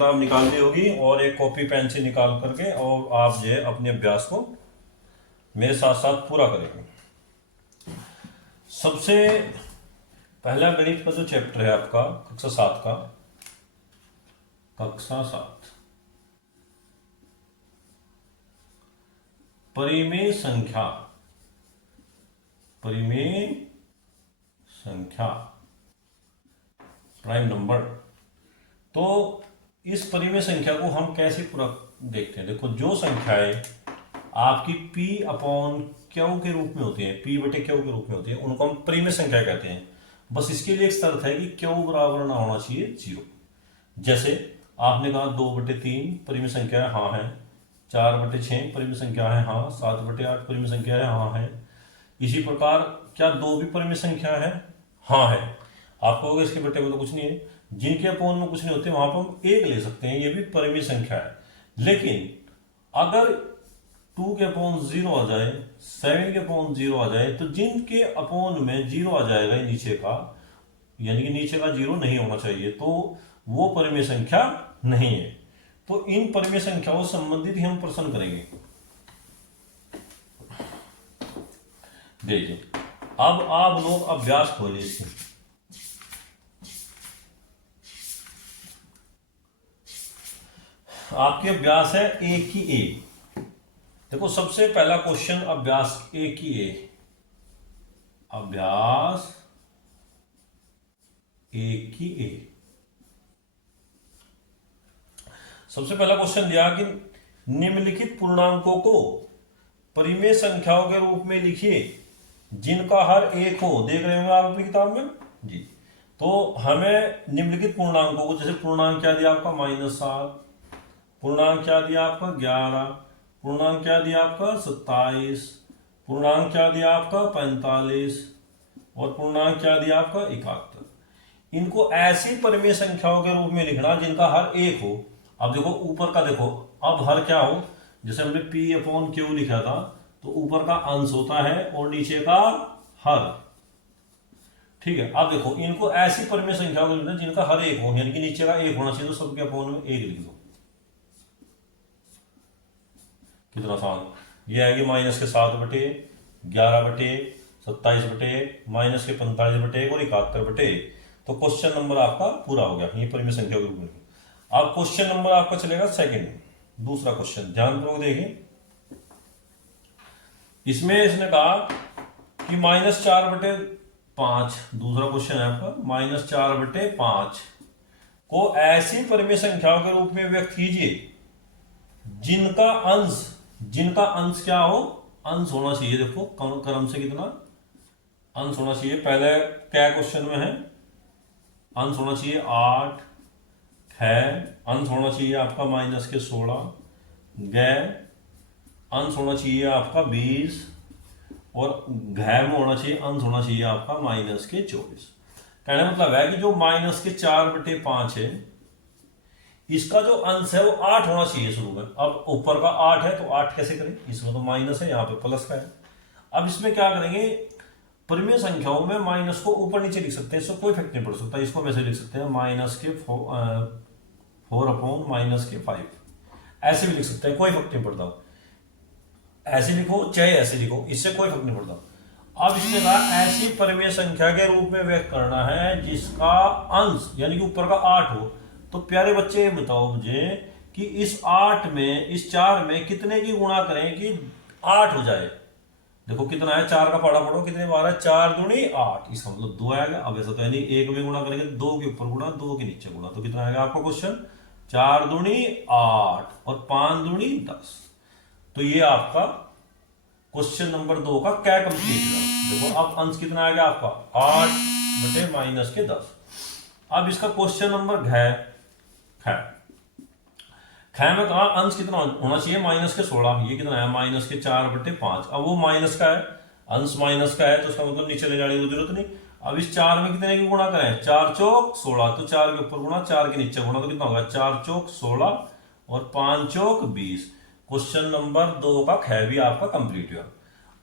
किताब निकाल ली होगी और एक कॉपी पेन से निकाल करके और आप जो है अपने अभ्यास को मेरे साथ साथ पूरा करेंगे। सबसे पहला गणित का जो चैप्टर है आपका कक्षा 7 का, कक्षा 7 परिमेय संख्या, परिमेय संख्या प्राइम नंबर। तो इस परिमेय संख्या को हम कैसे पूरा देखते हैं। देखो, जो संख्याएं आपकी P अपॉन क्यू के रूप में होती हैं, P बटे क्यू के रूप में होती हैं, उनको हम परिमेय संख्या कहते हैं। बस इसके लिए एक शर्त है कि क्यू बराबर ना होना चाहिए 0। जैसे आपने कहा 2/3 परिमेय संख्या है, हाँ है। 4/6 परिमेय संख्या है, हाँ। 7/8 परिमेय संख्या है, हाँ है। इसी प्रकार क्या 2 भी परिमेय संख्या है? हाँ है। आप कहोगे इसके बटे में तो कुछ नहीं है। जिनके अपोन में कुछ नहीं होते वहां पर हम 1 ले सकते हैं, ये भी परिमेय संख्या है। लेकिन अगर 2 के अपोन 0 आ जाए, 7 के अपोन 0 आ जाए, तो जिनके अपोन में 0 आ जाएगा नीचे का, यानी कि नीचे का 0 नहीं होना चाहिए, तो वो परिमेय संख्या नहीं है। तो इन परिमेय संख्याओं से संबंधित ही हम प्रश्न करेंगे। देखिए, अब आप लोग अभ्यास खोलिए इसकी। आपके अभ्यास है ए की ए। देखो, सबसे पहला क्वेश्चन अभ्यास ए की ए, अभ्यास ए की ए। सबसे पहला क्वेश्चन दिया कि निम्नलिखित पूर्णांकों को परिमेय संख्याओं के रूप में लिखिए जिनका हर एक हो। देख रहे होंगे आप अपनी किताब में जी। तो हमें निम्नलिखित पूर्णांकों को, जैसे पूर्णांक क्या दिया आपका -7, पूर्णांक क्या दिया आपका 11, पूर्णांक क्या दिया आपका 27, पूर्णांक क्या दिया आपका 45 और पूर्णांक क्या दिया आपका 71। इनको ऐसी परिमेय संख्याओं के रूप में लिखना जिनका हर एक हो। अब देखो ऊपर का, देखो अब हर क्या हो, जैसे हमने P अपॉन Q लिखा था, तो ऊपर का अंश होता है और नीचे का हर। ठीक है। अब देखो, इनको ऐसी परिमेय संख्याओं को लिखना जिनका हर एक हो, यानी कि नीचे का 1 होना चाहिए, तो सबके अपोन में 1 लिख दो। कितना आसान। यह है कि -7/11/27/, माइनस के 45/1 और 71/1। तो क्वेश्चन नंबर आपका पूरा हो गया, ये परिमेय संख्या के रूप में। अब क्वेश्चन नंबर आपका चलेगा सेकंड, दूसरा क्वेश्चन। ध्यानपूर्वक देखिए, इसमें इसने कहा कि -4/5, दूसरा क्वेश्चन है आपका, -4/5 को ऐसी परिमेय संख्याओं के रूप में व्यक्त कीजिए जिनका अंश क्या हो, अंश होना चाहिए। देखो क्रम से कितना अंश होना चाहिए। पहले क्या क्वेश्चन में है, अंश होना चाहिए 8, अंश होना चाहिए आपका -16, अंश होना चाहिए आपका 20 और में होना चाहिए, अंश होना चाहिए आपका -24। कहने मतलब है कि जो -4/5 है, इसका जो अंश है वो 8 होना चाहिए शुरू में। अब ऊपर का 8 है, तो 8 कैसे करें, इसमें तो माइनस है, यहाँ पे प्लस का है। अब इसमें क्या करेंगे, परिमेय संख्याओं में माइनस को ऊपर नीचे लिख सकते हैं, इसको कोई इफेक्ट नहीं पड़ सकता। इसको वैसे लिख सकते हैं -4/-5, ऐसे भी लिख सकते हैं, कोई फर्क नहीं पड़ता। ऐसे लिखो चाहे ऐसे लिखो, इससे कोई फर्क नहीं पड़ता। अब इसके बाद ऐसी परिमेय संख्या के रूप में व्यक्त करना है जिसका अंश यानी कि ऊपर का 8 हो। तो प्यारे बच्चे बताओ मुझे कि इस 8 में, इस 4 में कितने की गुणा करें कि 8 हो जाए। देखो कितना है, 4 का पढ़ा पढ़ो, कितने बार है, 4 दूनी 8, इसका मतलब 2 आएगा। अब ऐसा तो यानी 1 में गुणा करेंगे, 2 के ऊपर गुणा, 2 के नीचे गुणा, तो कितना आएगा आपका क्वेश्चन, 4 दूनी 8 और 5 दूनी 10। तो ये आपका क्वेश्चन नंबर 2 का क्या कंप्लीट हुआ। देखो अब अंश कितना आएगा आपका 8/-10। अब इसका क्वेश्चन नंबर में कहा अंश कितना होना चाहिए, -16। ये कितना है, -4/5। अब वो माइनस का है, अंश माइनस का है, तो उसका मतलब नीचे ले जाने की जरूरत नहीं। अब इस 4 में कितने की गुणा करें, 4 चौक 16, तो 4 के ऊपर गुणा, 4 के नीचे गुणा, तो कितना होगा, 4 चौक 16 और 5 चौक 20। क्वेश्चन नंबर 2 का भी आपका कंप्लीट हुआ।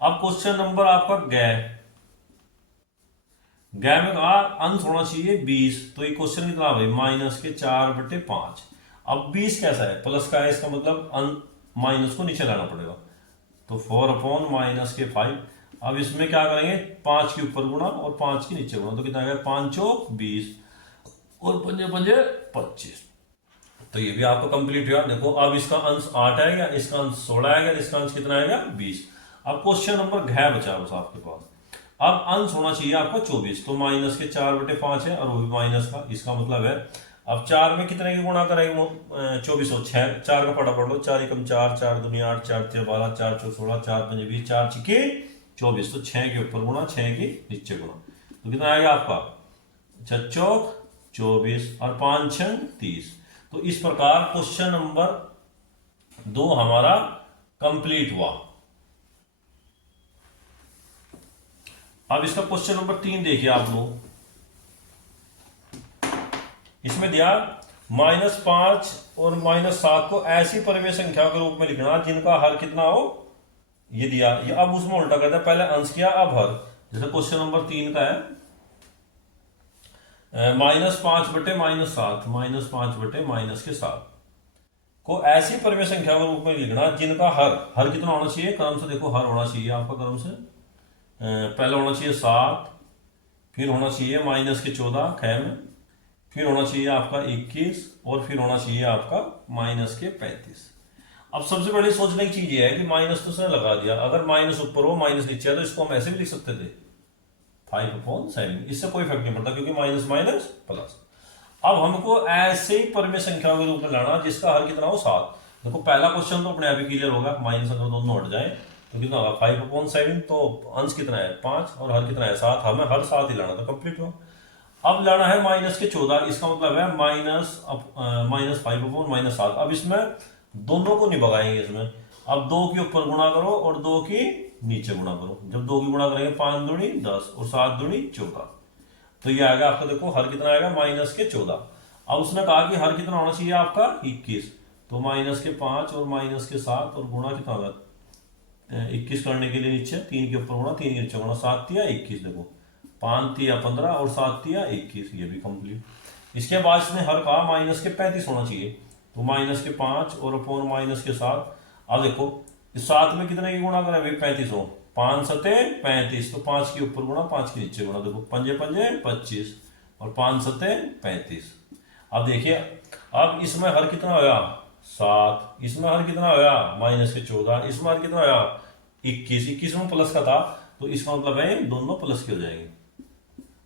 अब क्वेश्चन नंबर आपका में कहा अंश होना चाहिए 20, तो ये क्वेश्चन कितना भाई, -4/5। अब 20 कैसा है, प्लस का है, इसका मतलब माइनस को नीचे लाना पड़ेगा। तो 4/-5। अब इसमें क्या करेंगे, 5 के ऊपर गुणा और 5 के नीचे गुणा, तो कितना आएगा, 5 चौक 20 और 5 5 25। तो ये भी आपका कंप्लीट हुआ। देखो अब इसका अंश 8 आएगा, इसका अंश 16 आएगा, इसका अंश कितना आएगा, 20। अब क्वेश्चन नंबर घ बचा बस आपके पास। अब अंश होना चाहिए आपका 24, तो माइनस के 4/5 है और वो भी माइनस का, इसका मतलब है अब 4 में कितने की गुणा करेंगे, 24 और 6, 4 का पढ़ा पढ़ लो, 4 एकम 4, 4 दूनी 8, 4 3 12, 4 4 16, 4 5 20, 4 6 24, तो 6 के ऊपर गुणा, 6 के नीचे गुणा, तो कितना आएगा आपका 6 चौक 24 और 5 6 30। तो इस प्रकार क्वेश्चन नंबर 2 हमारा कंप्लीट हुआ। अब इसका क्वेश्चन नंबर 3 देखिए आप लोग। इसमें दिया -5 और -7 को ऐसी परिमेय संख्या के रूप में लिखना जिनका हर कितना हो, ये दिया। ये अब उसमें उल्टा करते हैं, पहले अंश किया अब हर। जैसे क्वेश्चन नंबर 3 का है -5/-7, -5/-7 को ऐसी परिमेय संख्या के रूप में लिखना जिनका हर कितना होना चाहिए, क्रम से देखो, हर होना चाहिए आपका क्रम से, पहले होना चाहिए 7, फिर होना चाहिए -14 ख में, फिर होना चाहिए आपका 21 और फिर होना चाहिए आपका -35। अब सबसे बड़ी सोचने की चीज ये है कि माइनस तो उसने लगा दिया, अगर माइनस ऊपर हो माइनस नीचे है तो इसको हम ऐसे भी लिख सकते थे 5/7, इससे कोई फर्क नहीं पड़ता क्योंकि माइनस माइनस प्लस। अब हमको ऐसे ही परिमेय संख्या के रूप में लाना जिसका हर कितना हो 7। देखो पहला क्वेश्चन तो अपने आप ही क्लियर होगा, माइनस अगर दोनों हट जाए तो कितना होगा 5/7, तो अंश कितना है 5 और हर कितना है 7, हमें हर 7 ही लाना था, कंप्लीट हुआ। अब लाना है -14, इसका मतलब है -5/-7। अब इसमें दोनों को नहीं भगाएंगे इसमें, अब 2 के ऊपर गुणा करो और 2 की नीचे गुणा करो। जब 2 की गुणा करेंगे 5 दूनी 10 और 7 दूनी 14, तो ये आएगा आपका, देखो हर कितना आएगा -14। अब उसने कहा कि हर कितना होना चाहिए आपका 21, तो -5 और -7 और गुणा कितना होगा 21 करने के लिए नीचे 3 के ऊपर गुणा 3 के नीचे गुणा, 7 तिया 21, देखो 5 तिया 15 और 7 तिया 21, ये भी कंप्लीट। इसके बाद इसने हर कहा -35 होना चाहिए, तो -5 और अपॉन -7। अब देखो इस 7 में कितने की गुणा करें भाई 35 हो, 5 7 35, तो 5 के ऊपर गुणा 5 के नीचे गुणा, देखो 5 5 25 और 5 7 35। अब देखिए अब इसमें हर कितना होगा 7, इसमें हर कितना होगा -14, इसमें हर कितना होगा 21 में प्लस का था, तो इसका मतलब है दोनों प्लस के हो जाएंगे,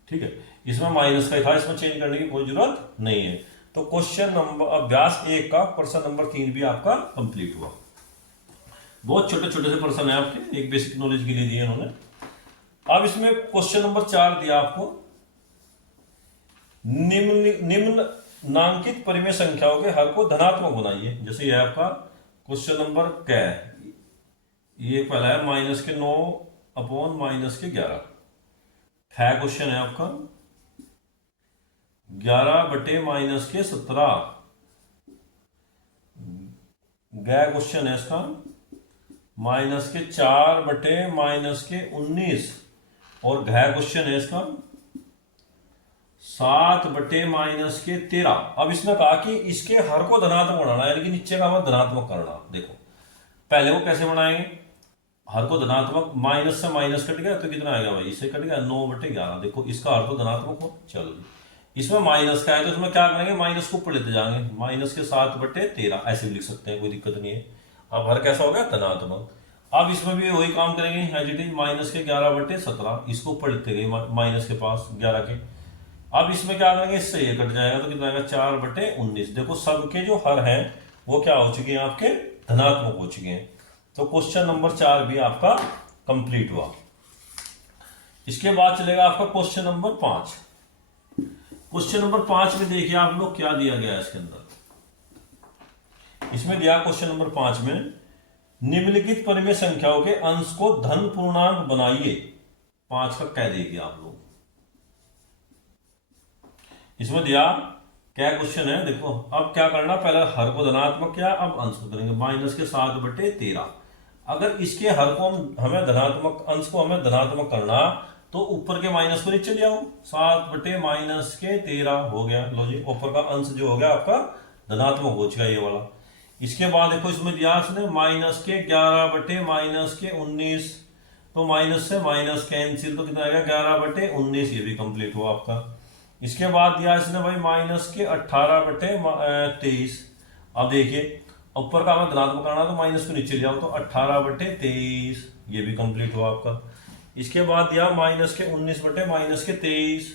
ठीक है। इसमें माइनस का था, इसमें चेंज करने की कोई जरूरत नहीं है। तो क्वेश्चन नंबर अभ्यास 1 का प्रश्न नंबर 3 भी आपका कंप्लीट हुआ। बहुत छोटे छोटे से प्रश्न है आपके, एक बेसिक नॉलेज के लिए दिए उन्होंने। अब इसमें क्वेश्चन नंबर 4 दिया आपको, निम्नांकित परिमेय संख्याओं के हर को धनात्मक बनाइए। जैसे यह आपका क्वेश्चन नंबर क्या है, ये पहला है -9/-11 है क्वेश्चन है आपका, 11/-17 गया क्वेश्चन है इसका, -4/-19 और घ क्वेश्चन है इसका 7/-13। अब इसने कहा कि इसके हर को धनात्मक बनाना, यानी कि नीचे का हमें धनात्मक करना। देखो पहले वो कैसे बनाएंगे, हर को धनात्मक, माइनस से माइनस कट गया तो कितना आएगा भाई, इससे कट गया 9/11। देखो इसका हर तो धनात्मक हो, चलो जी इसमें माइनस का है तो इसमें क्या करेंगे, माइनस को ऊपर लेते जाएंगे, माइनस के 7/13 ऐसे भी लिख सकते हैं, कोई दिक्कत नहीं है। अब हर कैसा हो गया धनात्मक। अब इसमें भी वही काम करेंगे एज इट इज, माइनस के 11/17 इसको ऊपर लेते गए माइनस के पास 11 के। अब इसमें क्या करेंगे, इससे ये कट जाएगा तो कितना आएगा 4/19। देखो सबके जो हर हैं वो क्या हो चुके हैं आपके धनात्मक हो चुके हैं। तो क्वेश्चन नंबर 4 भी आपका कंप्लीट हुआ। इसके बाद चलेगा आपका क्वेश्चन नंबर 5। क्वेश्चन नंबर 5 में देखिए आप लोग क्या दिया गया है इसके अंदर। इसमें दिया क्वेश्चन नंबर 5 में, निम्नलिखित परिमेय संख्याओं के अंश को धन पूर्णांक बनाइए। 5 का कह देंगे आप लोग। इसमें दिया क्या क्वेश्चन है, देखो अब क्या करना, पहले हर को धनात्मक किया, अब अंश को करेंगे माइनस के 7/13। अगर इसके हर को हमें धनात्मक, अंश को हमें धनात्मक करना तो ऊपर के माइनस को नीचे ले आओ, 7/-13 हो गया। लो जी ऊपर का अंश जो हो गया आपका धनात्मक हो चुका ये वाला। इसके बाद देखो इसमें दिया इसने माइनस के 11 बटे माइनस के 19, तो माइनस से माइनस कैंसिल, तो कितना आएगा 11 बटे 19, ये भी कंप्लीट हुआ आपका। इसके बाद दिया इसने भाई माइनस के 18 बटे 23। अब देखिए ऊपर का हमें धनात्मक करना तो माइनस को नीचे ले आओ, तो 18 बटे 23, ये भी कंप्लीट हुआ आपका। इसके बाद दिया माइनस के 19 बटे माइनस के 23,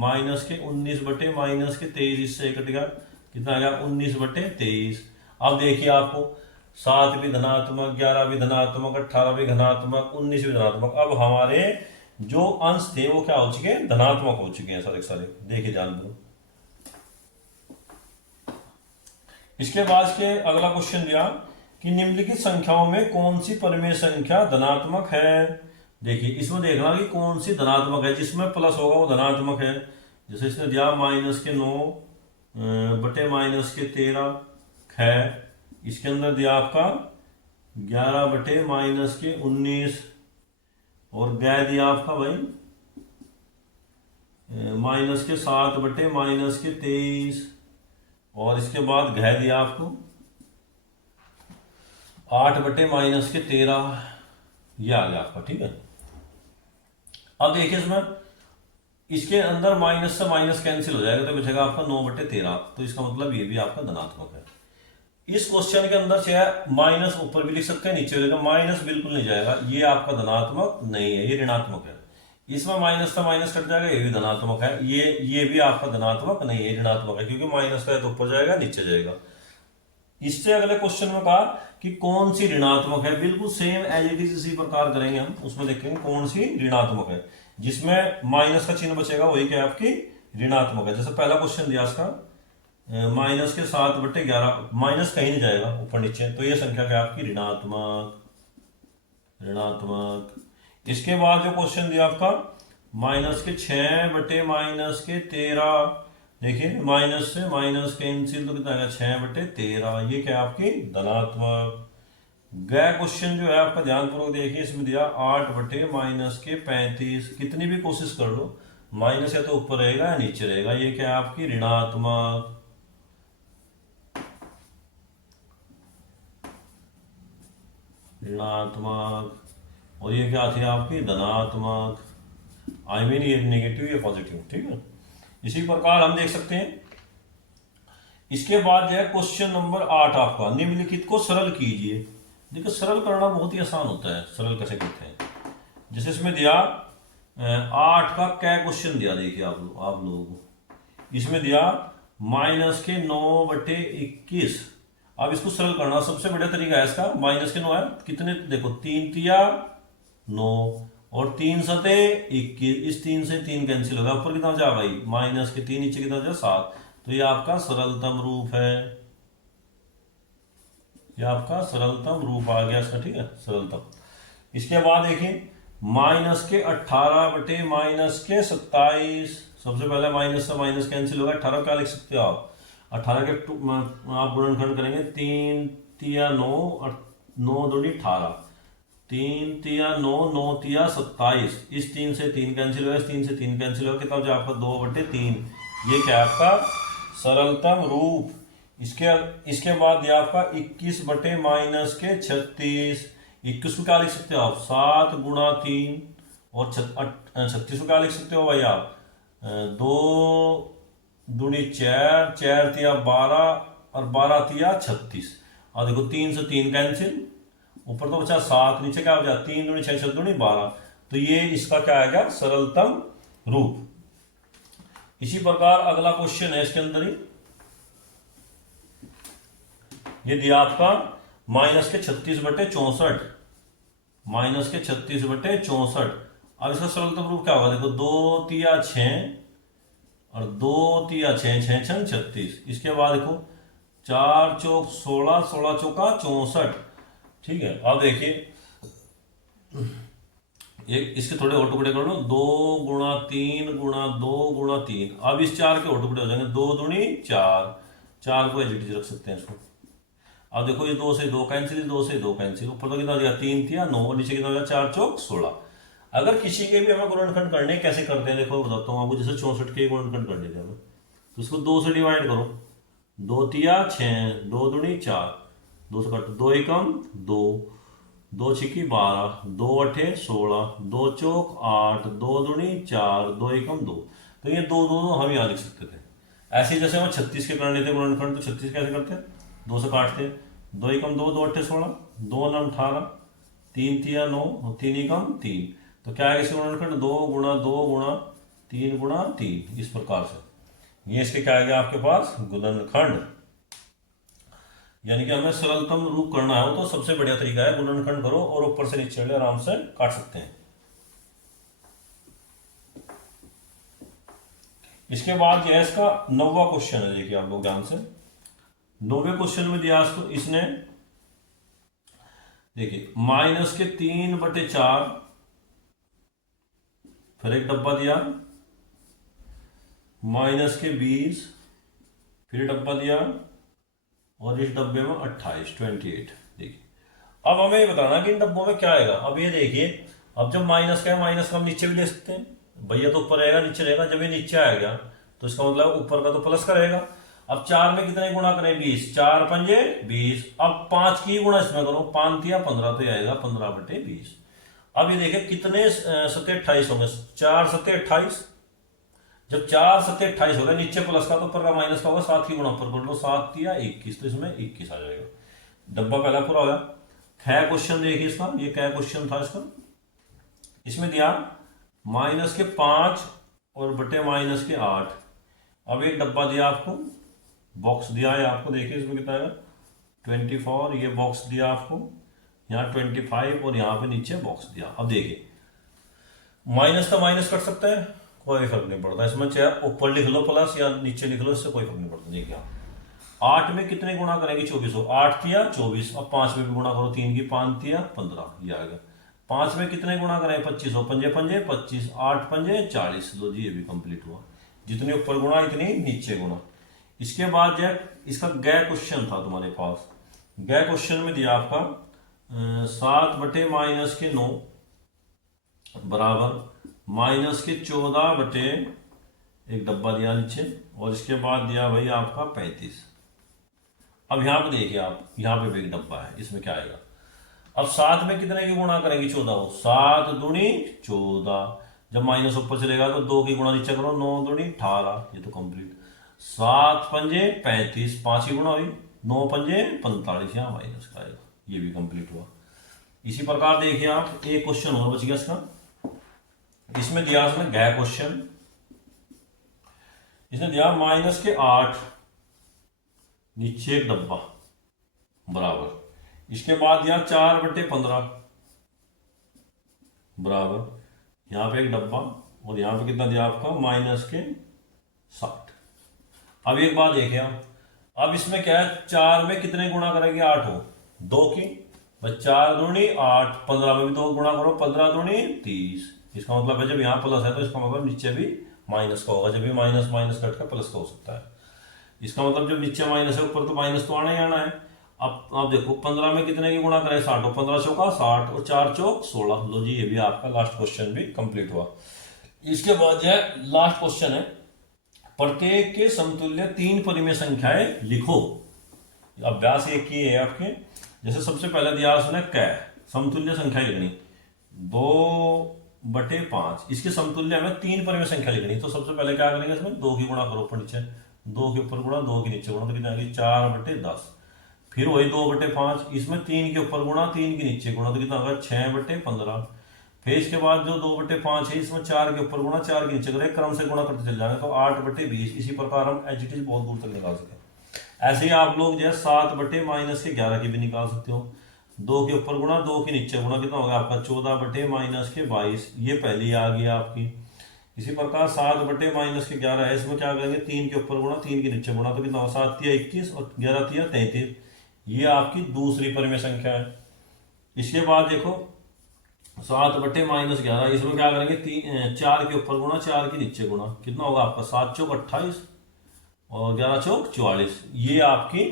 माइनस के 19 बटे माइनस के 23, इससे कट गया, कितना आ गया 19 बटे 23। अब देखिए आपको 7 भी धनात्मक, 11 भी धनात्मक, 18 भी धनात्मक, 19 भी धनात्मक। अब हमारे जो अंश थे वो क्या हो चुके हैं, धनात्मक हो चुके हैं सारे सारे। देखिए जान दो। इसके बाद के अगला क्वेश्चन दिया कि निम्नलिखित संख्याओं में कौन सी परिमेय संख्या धनात्मक है। देखिए इसमें देखना कि कौन सी धनात्मक है, जिसमें प्लस होगा वो धनात्मक है। जैसे इसने दिया माइनस के 9 बटे माइनस के 13 है, इसके अंदर दिया आपका 11 बटे माइनस के 19, और गै दिया आपका भाई माइनस के 7 बटे माइनस के 23, और इसके बाद घय दिया आपको 8 बटे माइनस के 13, ये आ गया आपका। ठीक है, अब देखिए इसमें इसके अंदर माइनस से माइनस कैंसिल हो जाएगा, तो बचेगा आपका 9 बटे 13, तो इसका मतलब ये भी आपका धनात्मक है। इस क्वेश्चन के अंदर चाहे माइनस ऊपर भी लिख सकते हैं, नीचे लिखेगा, माइनस बिल्कुल नहीं जाएगा, ये आपका धनात्मक नहीं है, ये ऋणात्मक है। इसमें माइनस का माइनस कट जाएगा, ये भी धनात्मक है, ये भी आपका धनात्मक नहीं है, ऋणात्मक है, क्योंकि माइनस का है तो ऊपर जाएगा नीचे जाएगा। इससे अगले क्वेश्चन में कहा कि कौन सी ऋणात्मक है, बिल्कुल सेम एज इट इज इसी प्रकार करेंगे हम। उसमें देखेंगे कौन सी ऋणात्मक है, जिसमें माइनस का चिन्ह बचेगा वही क्या आपकी ऋणात्मक है। जैसे पहला क्वेश्चन दिया इसका माइनस के 7 बटे 11, माइनस कहीं नहीं जाएगा ऊपर नीचे, तो ये संख्या क्या आपकी ऋणात्मक, ऋणात्मक। इसके बाद जो क्वेश्चन दिया आपका माइनस के 6 बटे माइनस के 13, देखिए माइनस से माइनस कैंसिल, तो कितना आएगा 6 बटे 13, ये क्या आपकी धनात्मक। गया क्वेश्चन जो है आपका ध्यानपूर्वक देखिए, इसमें दिया 8 बटे माइनस के 35, कितनी भी कोशिश कर लो माइनस या तो ऊपर रहेगा या नीचे रहेगा, ये क्या आपकी ऋणात्मक, ऋणात्मक। और ये क्या थी आपकी धनात्मक, आई मीन ये नेगेटिव या पॉजिटिव। ठीक है, इसी प्रकार हम देख सकते हैं। इसके बाद जो है क्वेश्चन नंबर 8 आपका, निम्नलिखित को सरल कीजिए। देखो सरल करना बहुत ही आसान होता है, सरल कैसे करते हैं। जैसे इसमें दिया 8 का क्या क्वेश्चन दिया, देखिए आप लोगों को इसमें दिया माइनस के 9 बटे 21। अब इसको सरल करना सबसे बढ़िया तरीका है इसका, माइनस के 9 है कितने, देखो 3 तिया 9 और 3 सते 21, इस 3 से 3 कैंसिल होगा, ऊपर कितना जा भाई माइनस के 3, नीचे कितना जा 7, तो ये आपका सरलतम रूप है, ये आपका सरलतम रूप आ गया इसका। ठीक है, सरलतम। इसके बाद देखिए माइनस के 18 बटे माइनस के 27, सबसे पहले माइनस से माइनस कैंसिल होगा, 18 क्या लिख सकते हो आप, 18 के आप गुणनखंड करेंगे, 3 तिया 9 और 9 दूनी 18, 3 तिया 9, 9 तिया 27, इस 3 से 3 कैंसिल होगा, इस 3 से 3 कैंसिल होगा, कितना हो जाए आपका 2 बटे 3, ये क्या आपका सरलतम रूप। इसके बाद दिया आपका 21 बटे माइनस के 36, 21 को क्या लिख सकते हो आप 7 गुणा 3, और 36 को क्या लिख सकते हो भाई आप 2 दूनी 4, 4 तिया 12 और 12 तिया 36। और देखो 3 से 3 कैंसिल, ऊपर तो बचा 7, नीचे क्या हो जाए 3 दूनी 6, 6 दूनी 12, तो ये इसका क्या आएगा सरलतम रूप। इसी प्रकार अगला क्वेश्चन है इसके अंदर ही, ये दिया आपका माइनस के 36 बटे 64, माइनस के 36 बटे 64। अब इसका सरलतम रूप क्या होगा, देखो 2 तिया 6 और 2 तिया 6, 6 6 36, इसके बाद देखो 4 चौक 16, 16 चौका 64। ठीक है, अब देखिए एक इसके थोड़े और टुकड़े कर लो, 2 गुणा 3 गुणा 2 गुणा 3, अब इस 4 के और टुकड़े हो जाएंगे, 2 दूनी 4, 4 को एज रख सकते हैं इसको। अब देखो ये 2 से 2 कैंसिल, 2 से 2 कैंसिल, ऊपर तो कितना हो गया 3 तिया 9 और नीचे कितना हो गया 4 चौक 16। अगर किसी के भी हमें गुणनखंड करने कैसे करते हैं, देखो बताता हूँ आपको। जैसे 64 के गुणनखंड करने थे हमें, तो इसको 2 से डिवाइड करो, दो तिया 6, दो दूनी 4, 2 से कट, 2 एकम 2, 2 छिकी 12, 2 अठे 16, 2 चौक 8, 2 दूनी 4, 2 एकम 2। तो ये दो दो दो हम यहाँ लिख सकते थे। ऐसे जैसे हम 36 के करने थे गुणनखंड, तो 36 कैसे करते हैं, 2 से काटते, 2 एकम 2, 2 अट्ठे 16, 2 नम 18, 3 तिया 9, 3 एकम 3। तो क्या है इसके गुणनखंड, 2 गुणा 2 गुणा 3 गुणा 3, इस प्रकार से। ये इसके क्या आ गया आपके पास, गुणनखंड। यानी कि हमें सरलतम रूप करना है तो सबसे बढ़िया तरीका है गुणनखंड करो और ऊपर से नीचे वाले आराम से काट सकते हैं। इसके बाद जो है इसका 9वां क्वेश्चन है, देखिए आप लोग ध्यान से। 9वें क्वेश्चन में दिया इसने, देखिए माइनस के 3/4, फिर एक डब्बा दिया, माइनस के 20, फिर डब्बा दिया, और इस डब्बे में 28। देखिए अब हमें ये बताना कि इन डब्बों में क्या आएगा। अब ये देखिए, अब जब माइनस का है, माइनस का हम नीचे भी ले सकते हैं, भैया तो ऊपर रहेगा नीचे रहेगा। जब ये नीचे आएगा तो इसका मतलब ऊपर का तो प्लस का रहेगा। अब 4 में कितने गुणा करें, 20, 4 पंजे 20। अब 5 की गुणा इसमें करो, 5 तिया 15, तो ये आएगा 15/20। अब ये देखिए कितने 7 28 होंगे, 4 7 28। जब 4 7 28 होगा, नीचे प्लस का तो ऊपर का माइनस का होगा, 7 की गुणा ऊपर कर लो, 7 तिया 21, तो इसमें 21 आ जाएगा। डब्बा पहला पूरा हो गया। ख क्वेश्चन देखिए इसका, ये क्या क्वेश्चन था इसका, इसमें दिया माइनस के 5 और बटे माइनस के 8। अब एक डब्बा दिया आपको, बॉक्स दिया है आपको, देखिए इसमें कितना है 24, ये बॉक्स दिया आपको, यहाँ 25 और यहाँ पे नीचे बॉक्स दिया। अब देखिए माइनस का माइनस कट सकता है, कोई फर्क नहीं पड़ता इसमें, चाहे ऊपर लिख लो प्लस या नीचे लिख लो, इससे कोई फर्क नहीं पड़ता। देखिए 8 में कितने गुणा करेंगे, 24 हो, 8 तिया 24। अब 5 में भी गुणा करो, 3 की 5 तिया 15, ये आ गया। 5 में कितने गुणा करें, 25 हो, पंजे पंजे 25, 8 पंजे 40। लो जी, ये भी कंप्लीट हुआ। जितने ऊपर गुणा इतनी नीचे गुणा। इसके बाद जो इसका गै क्वेश्चन था तुम्हारे पास, गै क्वेश्चन में दिया आपका 7 बटे माइनस के 9 बराबर माइनस के 14 बटे एक डब्बा दिया नीचे, और इसके बाद दिया भाई आपका 35। अब यहां पे देखिए आप, यहां पे भी एक डब्बा है, इसमें क्या आएगा। अब 7 में कितने की गुणा करेंगे, 14 हो, 7 दूनी 14। जब माइनस ऊपर चलेगा तो 2 की गुणा नीचे करो, 9 दूनी 18, ये तो कंप्लीट। 7 पंजे 35, 5 की गुणा हुई, 9 पंजे 45, यहाँ माइनस का आएगा, ये भी कंप्लीट हुआ। इसी प्रकार देखिए आप, एक क्वेश्चन और बच गया इसका, इसमें दिया इसमें गै क्वेश्चन, इसने दिया माइनस के 8 नीचे एक डब्बा बराबर, इसके बाद दिया 4 बटे 15 बराबर, यहां पे एक डब्बा, और यहां पे कितना दिया आपका माइनस के 60। अब एक बात देखिए आप, अब इसमें क्या है, 4 में कितने गुणा करेंगे, 8 हो, 2 की, बस 4 दूनी 8, 15 में भी 2 गुणा करो, 15 दूनी 30। इसका मतलब है जब यहाँ प्लस है तो इसका मतलब नीचे भी माइनस का होगा, जब भी माइनस माइनस कट कर प्लस का हो सकता है। इसका मतलब जब नीचे माइनस है ऊपर तो माइनस तो आना ही आना है। अब देखो 15 में कितने की गुणा करें, 60 हो, 15 चौका 60 और 4 चौक 16। लो जी, ये भी आपका लास्ट क्वेश्चन भी कंप्लीट हुआ। इसके बाद जो है लास्ट क्वेश्चन है, प्रत्येक के समतुल्य 3 परिमेय संख्याएं लिखो। अभ्यास एक की है आपके, जैसे सबसे पहले दिया उसने कै समतुल्य संख्या लिखनी 2/5, इसके समतुल्य हमें 3 परिमेय संख्या लिखनी। तो सबसे पहले क्या करेंगे, इसमें 2 की गुणा करो ऊपर नीचे, 2 के ऊपर गुणा 2 के नीचे गुणा, तो कितना आएगी 4/10। फिर वही 2/5, इसमें 3 के ऊपर गुणा 3 के नीचे गुणा, तो कितना होगा 6/15। फिर इसके बाद जो 2/5 है, इसमें 4 के ऊपर गुणा 4 के नीचे करें, क्रम से गुणा करते चल जाएंगे, तो 8/20। इसी प्रकार हम एचटीज बहुत दूर तक निकाल सकें। ऐसे ही आप लोग जो है 7/-11 की भी निकाल सकते हो, 2 के ऊपर गुणा 2 के नीचे गुणा, कितना होगा आपका 14/-22, ये पहली आ गई आपकी। इसी प्रकार 7/-11 है, इसमें क्या करेंगे 3 के ऊपर गुणा 3 के नीचे गुणा, तो कितना होगा 7 तिया 21 और 11 तिया 33, ये आपकी दूसरी परिमेय संख्या है। इसके बाद देखो 7/-11, इसमें क्या करेंगे 4 के ऊपर गुणा 4 के नीचे गुणा, कितना होगा आपका 7 चौक 28 और 11 चौक 44, ये आपकी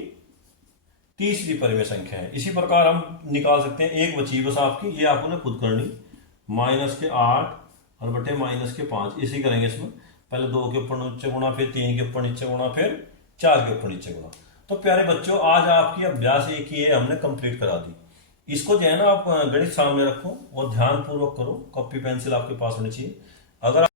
तीसरी परिमेय संख्या है। इसी प्रकार हम निकाल सकते हैं, एक बची बस आपकी, ये आपको ने खुद करनी, -8 और बटे -5, इसी करेंगे इसमें, पहले 2 के ऊपर नीचे गुणा, फिर 3 के ऊपर नीचे गुणा, फिर 4 के ऊपर नीचे गुणा। तो प्यारे बच्चों, आज आपकी अभ्यास एक ही है, हमने कंप्लीट करा दी। इसको जो है ना आप गणित सामने रखो और ध्यान पूर्वक करो, कॉपी पेंसिल आपके पास होनी चाहिए। अगर